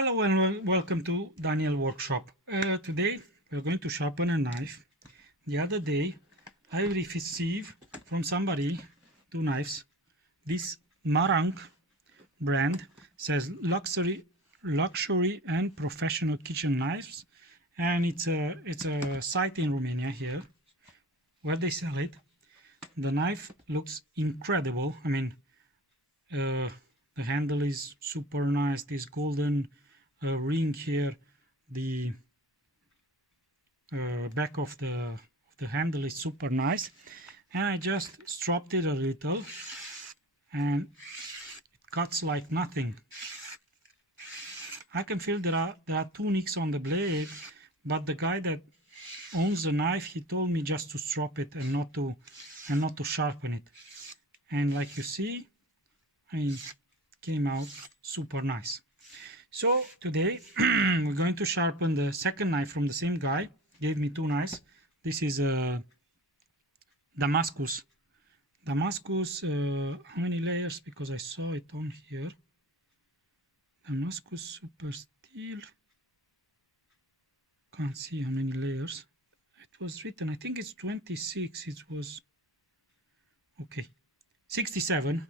Hello and welcome to Daniel Workshop. Today we're going to sharpen a knife. The other day I received from somebody two knives. This Marang brand says luxury and professional kitchen knives, and it's a site in Romania here where they sell it. The knife looks incredible. I mean, the handle is super nice. This golden ring here, the back of the handle is super nice, and I just stropped it a little and it cuts like nothing. I can feel there are two nicks on the blade, but the guy that owns the knife, he told me just to strop it and not to sharpen it. And like you see, it came out super nice. So today we're going to sharpen the second knife from the same guy. Gave me two knives. This is a damascus. How many layers? Because I saw it on here. Damascus super steel. Can't see how many layers. It was written, I think it's 26. It was okay. 67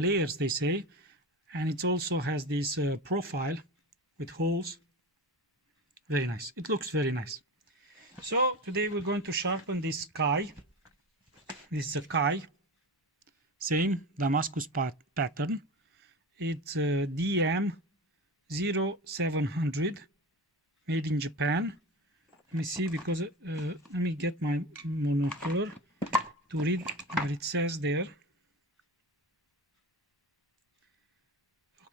layers, they say. And it also has this profile with holes. Very nice. It looks very nice. So today we're going to sharpen this Kai. This is a Kai. Same Damascus pattern. It's DM0700, made in Japan. Let me see, because let me get my monocular to read what it says there.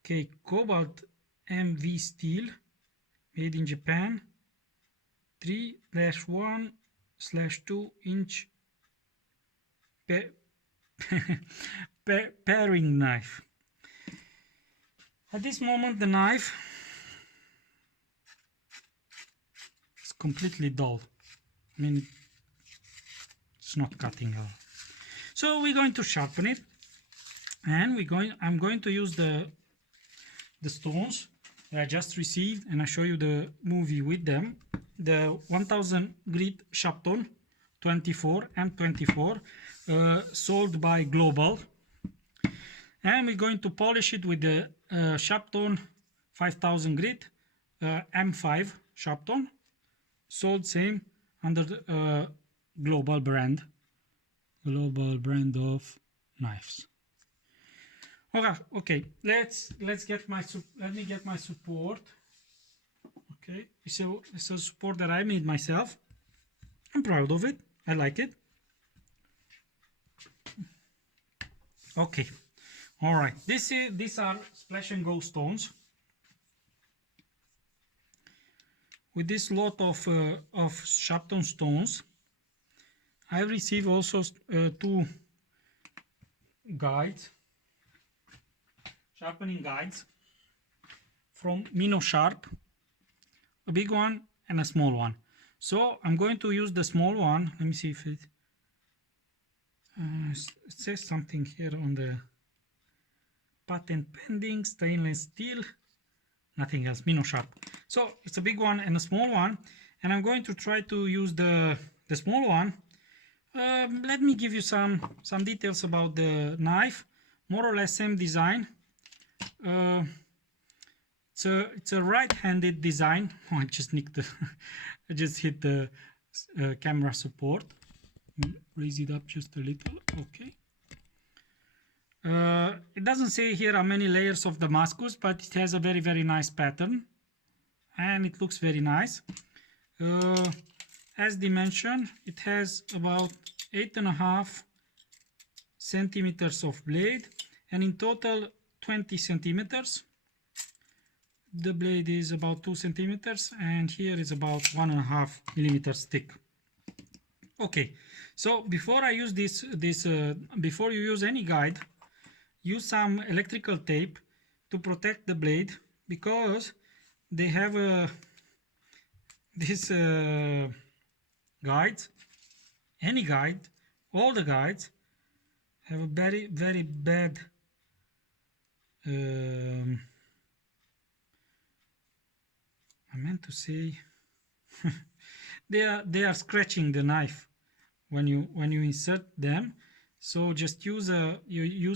Okay, cobalt MV steel, made in Japan, 3/1/2 inch paring knife. At this moment the knife is completely dull. I mean, it's not cutting at all. So we're going to sharpen it, and I'm going to use the stones that I just received, and I show you the movie with them. The 1000 grit Shapton 24 M24, sold by Global, and we're going to polish it with the Shapton 5000 grit M5 Shapton, sold same under the Global brand of knives. Okay, let me get my support. Okay, so it's a support that I made myself. I'm proud of it. I like it. Okay, all right. These are splash and go stones. With this lot of Shapton stones, I received also two guides. Sharpening guides from Mino Sharp, a big one and a small one. So I'm going to use the small one. Let me see if it says something here on the patent pending, stainless steel, nothing else, Mino Sharp. So it's a big one and a small one, and I'm going to try to use the small one. Let me give you some details about the knife. More or less same design. It's a right-handed design. Oh, I just nicked the I just hit the camera support. Raise it up just a little. Okay. It doesn't say here how many layers of Damascus, but it has a very nice pattern, and it looks very nice. As dimension, it has about 8.5 centimeters of blade, and in total 20 centimeters. The blade is about 2 centimeters, and here is about 1.5 millimeters thick. Okay, so before I use before you use any guide, use some electrical tape to protect the blade, because they have this guides, any guide, all the guides have a very bad I meant to say they are scratching the knife when you insert them. So just use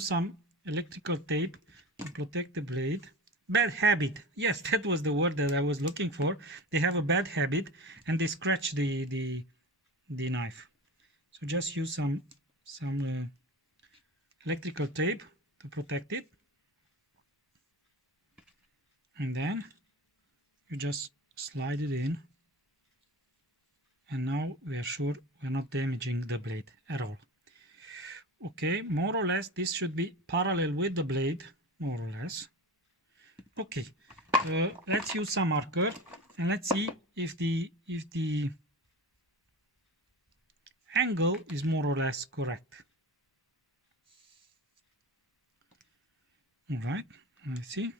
some electrical tape to protect the blade. Bad habit. Yes, that was the word that I was looking for. They have a bad habit and they scratch the knife. So just use some electrical tape to protect it, and then you just slide it in, and now we are sure we're not damaging the blade at all. Okay, more or less this should be parallel with the blade, more or less. Okay, let's use some marker and let's see if the angle is more or less correct. All right, let's see.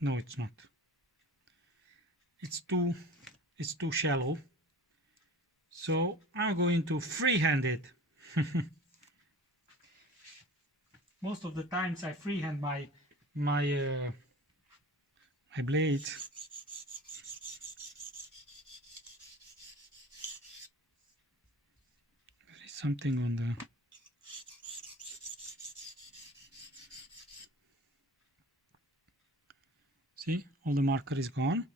No, it's not. It's too shallow. So I'm going to freehand it. Most of the times I freehand my blades. There is something on the. See, all the marker is gone.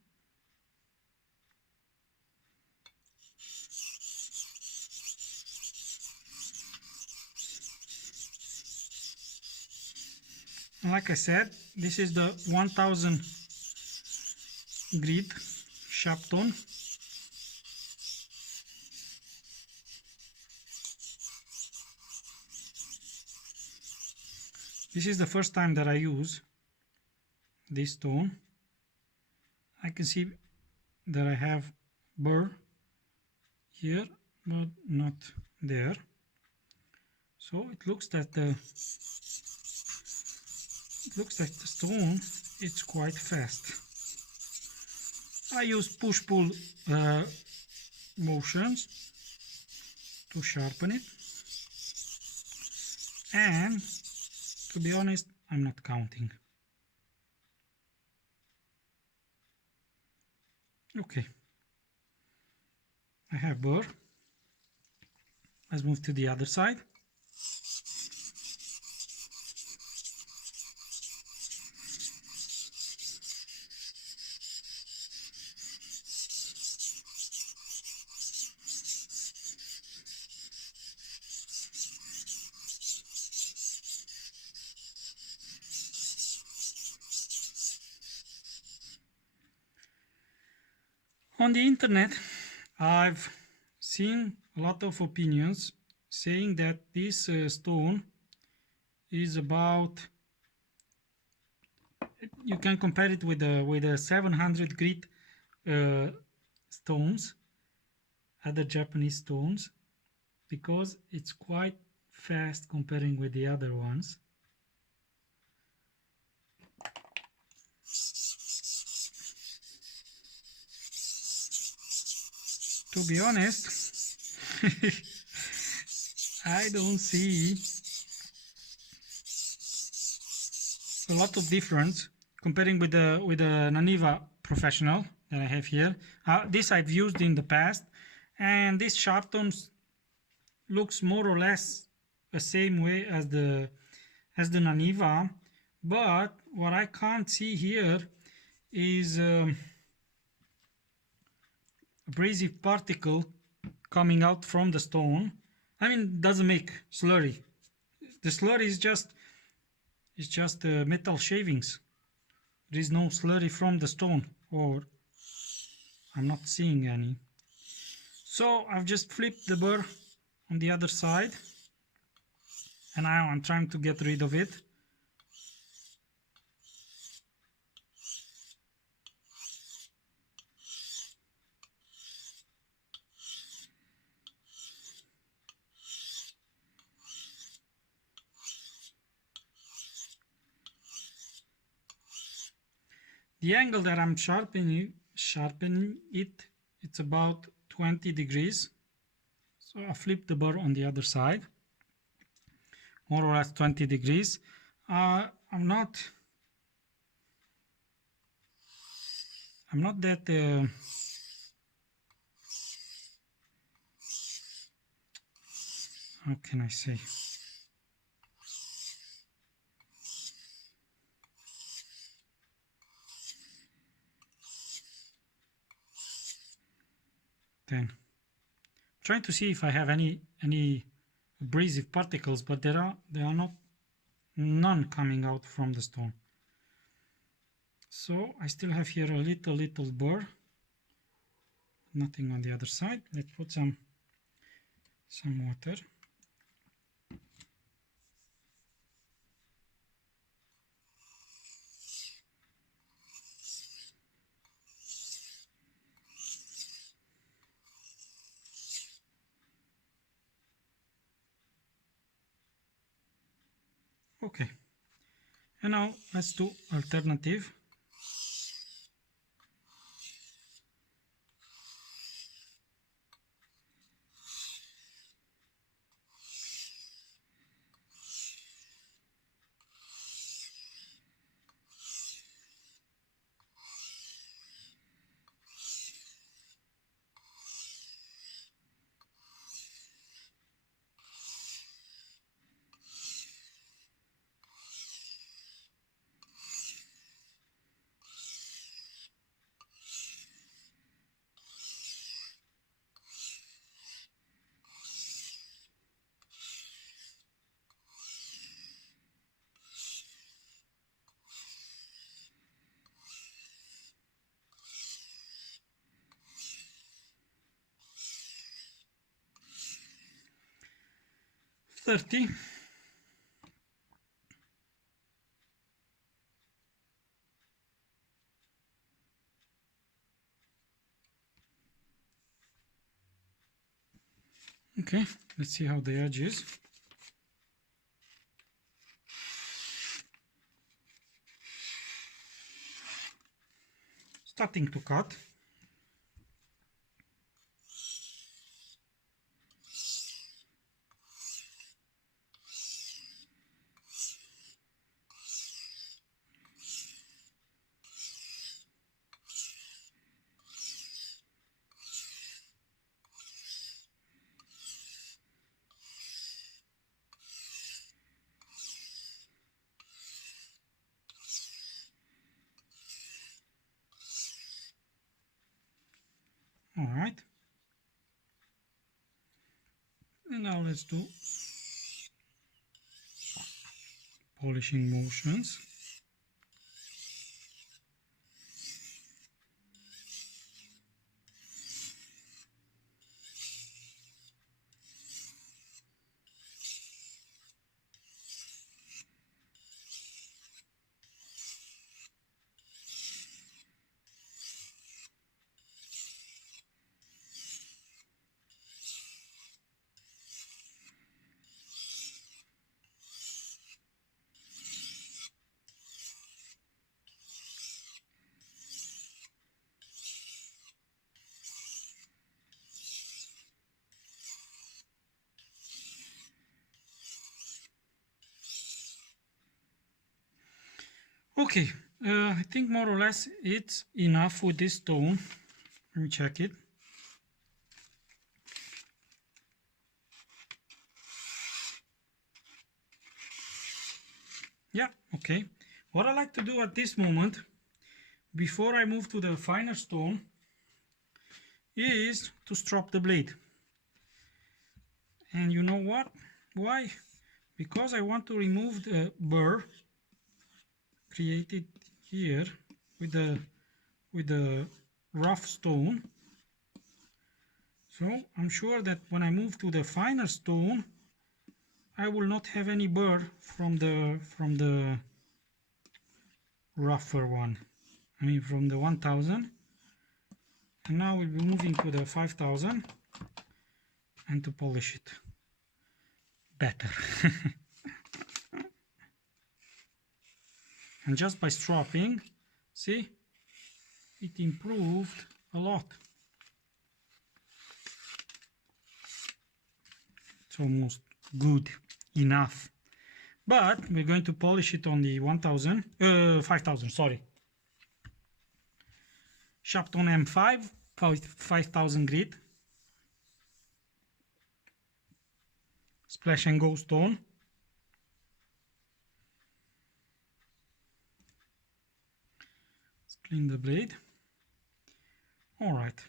And like I said, this is the 1000 grit Shapton. This is the first time that I use this stone. I can see that I have burr here, but not there. So it looks that the stone is quite fast. I use push-pull motions to sharpen it, and to be honest, I'm not counting. Okay, I have burr. Let's move to the other side. On the internet, I've seen a lot of opinions saying that this stone is about, you can compare it with the 700 grit stones, other Japanese stones, because it's quite fast comparing with the other ones. To be honest, I don't see a lot of difference comparing with the Naniva Professional that I have here. This I've used in the past, and this Sharpeton looks more or less the same way as the Naniva, but what I can't see here is abrasive particle coming out from the stone. I mean, it doesn't make slurry. The slurry is just metal shavings. There is no slurry from the stone, or I'm not seeing any. So I've just flipped the burr on the other side, and now I'm trying to get rid of it. The angle that I'm sharpening it, it's about 20 degrees. So I flip the burr on the other side, more or less 20 degrees. I'm not I'm not that how can I say? Then trying to see if I have any abrasive particles, but there are not none coming out from the stone. So I still have here a little burr. Nothing on the other side. Let's put some water. Okay, and now let's do alternative. $30. Okay, let's see how the edge is. Starting to cut. All right. And now let's do polishing motions. Okay, I think more or less it's enough with this stone. Let me check it. Yeah, okay. What I like to do at this moment, before I move to the finer stone, is to strop the blade. And you know what? Why? Because I want to remove the burr created here with the rough stone. So I'm sure that when I move to the finer stone, I will not have any burr from the rougher one. I mean from the 1000. And now we'll be moving to the 5000 and to polish it better. And just by stropping, see, it improved a lot. It's almost good enough. But we're going to polish it on the 5000, sorry. Shapton M5 5000 grit, splash and go stone. Let's clean the blade. All right,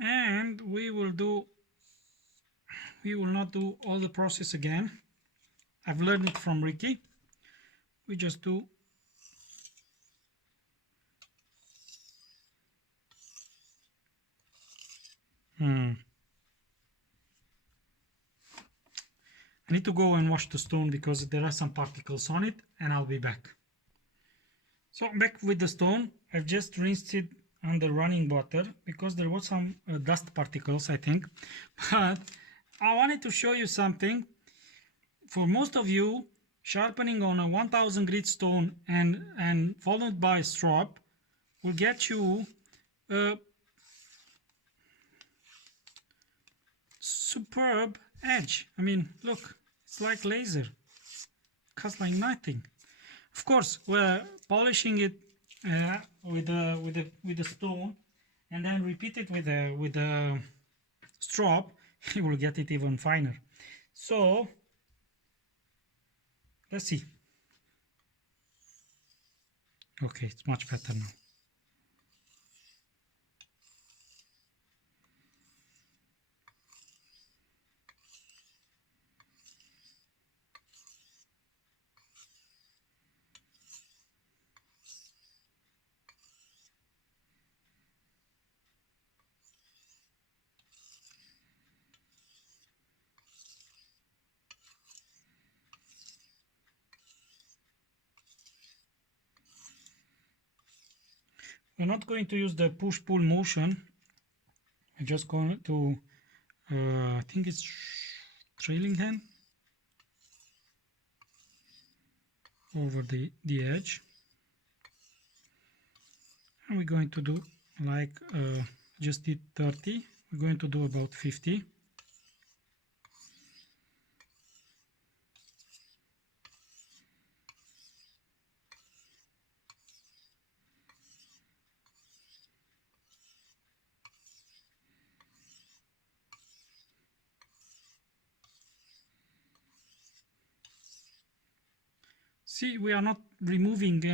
and we will not do all the process again. I've learned it from Ricky. We just do I need to go and wash the stone because there are some particles on it, and I'll be back. So I'm back with the stone. I've just rinsed it under running water because there was some dust particles, I think. But I wanted to show you something. For most of you, sharpening on a 1000 grit stone and followed by strop will get you a superb edge. I mean, look, it's like laser, cuts like nothing. Of course, we're polishing it with the stone, and then repeat it with a strop. You will get it even finer. So let's see. Okay, it's much better now. We're not going to use the push-pull motion. I'm just going to, I think it's trailing hand over the edge. And we're going to do like, just did 30. We're going to do about 50. See, we are not removing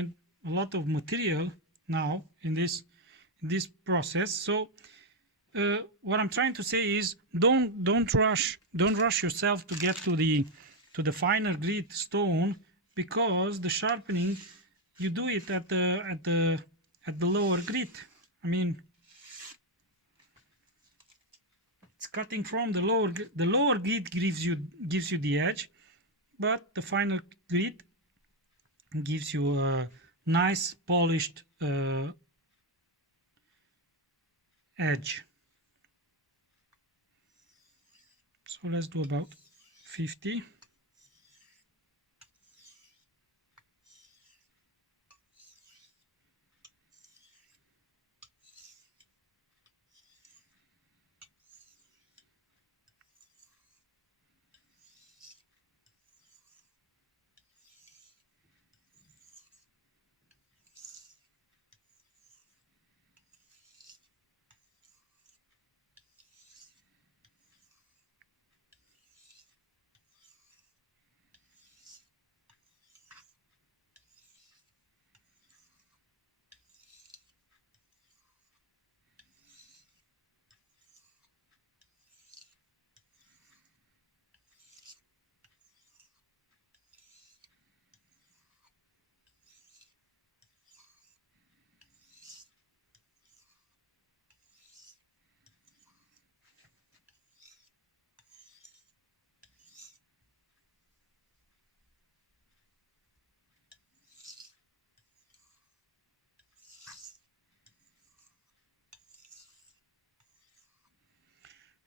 a lot of material now in this process. So what I'm trying to say is don't rush yourself to get to the finer grit stone, because the sharpening, you do it at the lower grit. I mean, it's cutting from the lower grit gives you the edge, but the finer grit gives you a nice polished edge. So let's do about 50.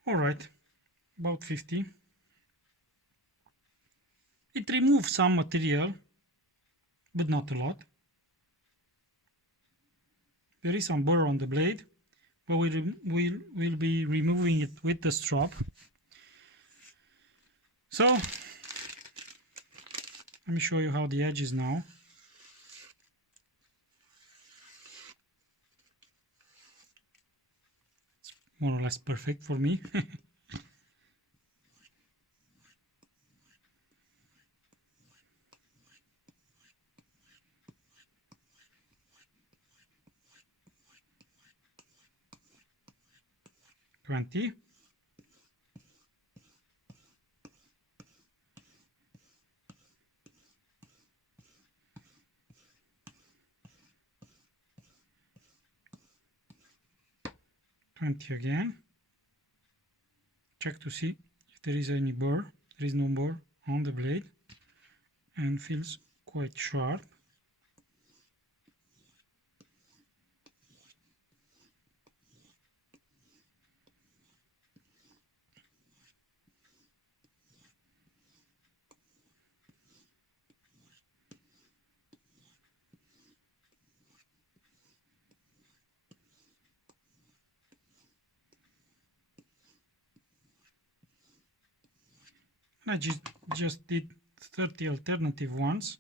All right, about 50. It removes some material, but not a lot. There is some burr on the blade, but we'll be removing it with the strop. So let me show you how the edge is now. more or less perfect for me. 20. Again. Check to see if there is any burr. There is no burr on the blade and feels quite sharp. I just did 30 alternative ones.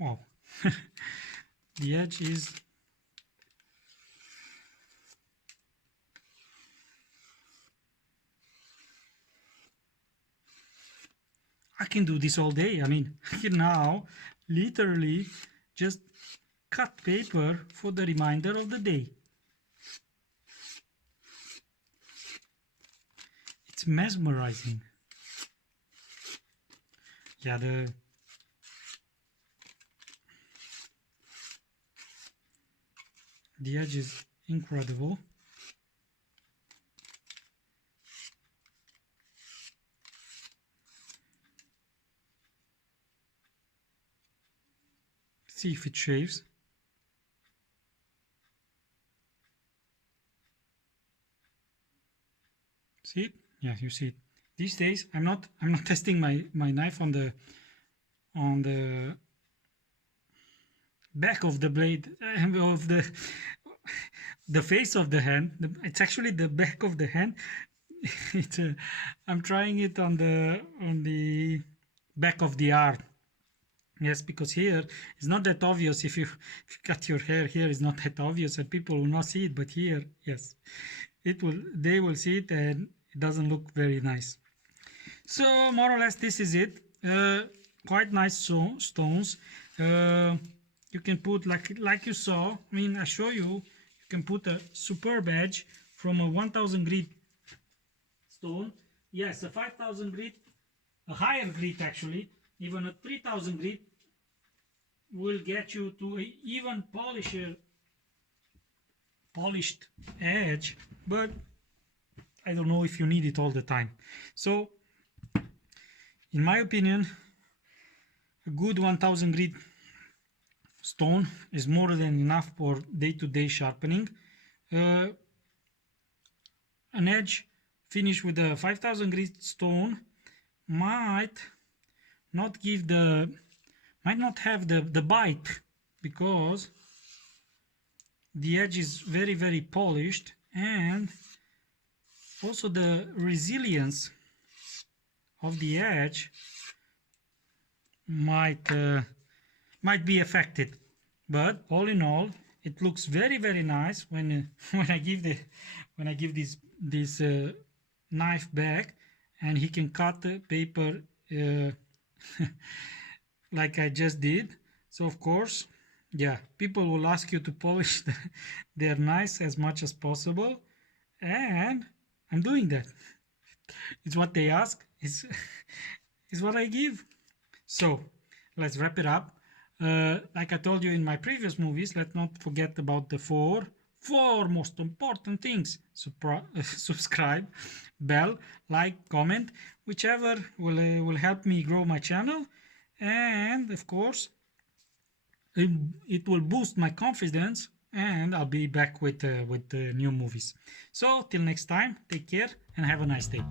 Wow. The edge is I can do this all day. I mean, I can now literally just cut paper for the remainder of the day. It's mesmerizing. Yeah, the edge is incredible. See if it shaves. See it? Yeah, you see it. These days I'm not testing my knife on the back of the blade of the face of the hand. It's actually the back of the hand. I'm trying it on the back of the arm. Yes, because here it's not that obvious. If you cut your hair here, it's not that obvious and people will not see it, but here, yes, they will see it and it doesn't look very nice. So more or less this is it. Quite nice stones. You can put like you saw, I mean, I show you can put a superb edge from a 1000 grit stone. Yes, a 5000 grit, a higher grit actually, even a 3000 grit will get you to a even polished edge, but I don't know if you need it all the time. So in my opinion, a good 1000 grit stone is more than enough for day-to-day sharpening. An edge finished with a 5000 grit stone might not have the bite, because the edge is very polished, and also the resilience of the edge might be affected. But all in all, it looks very nice when I give this knife back, and he can cut the paper like I just did. So of course, yeah, people will ask you to polish their knives as much as possible, and I'm doing that. It's what they ask. It's what I give. So let's wrap it up. Like I told you in my previous movies, let's not forget about the four most important things. Subscribe, bell, like, comment, whichever will help me grow my channel, and of course it will boost my confidence, and I'll be back with new movies. So till next time, take care and have a nice day.